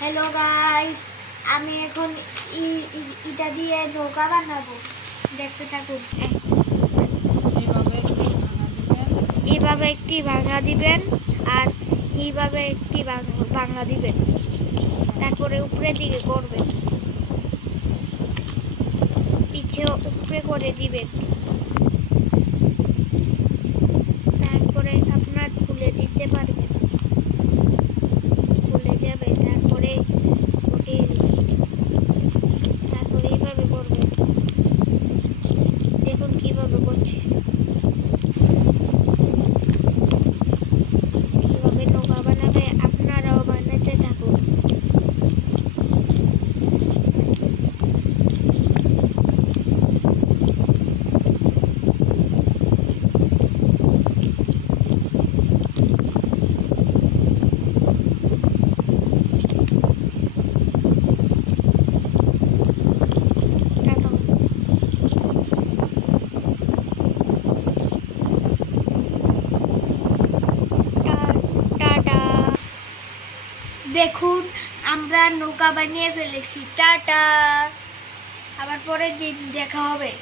Hello guys আমি এখন ইটা দিয়ে নৌকা বানাবো। দেখতে থাকুন। এইভাবে একটি ভাঙা দিবেন। আর এইভাবে একটি ভাঙ- দিবেন। তারপরে উপরে দিকে করবেন। পিছে উপরে করে দিবেন। এইভাবে করবেন দেখুন কীভাবে করছে কীভাবে নৌকা বানাবে আপনারাও বানাতে থাকুন টাটা টা- টাটা দেখুন আমরা নৌকা বানিয়ে ফেলেছি। টাটা! আবার পরের দিন দেখা হবে।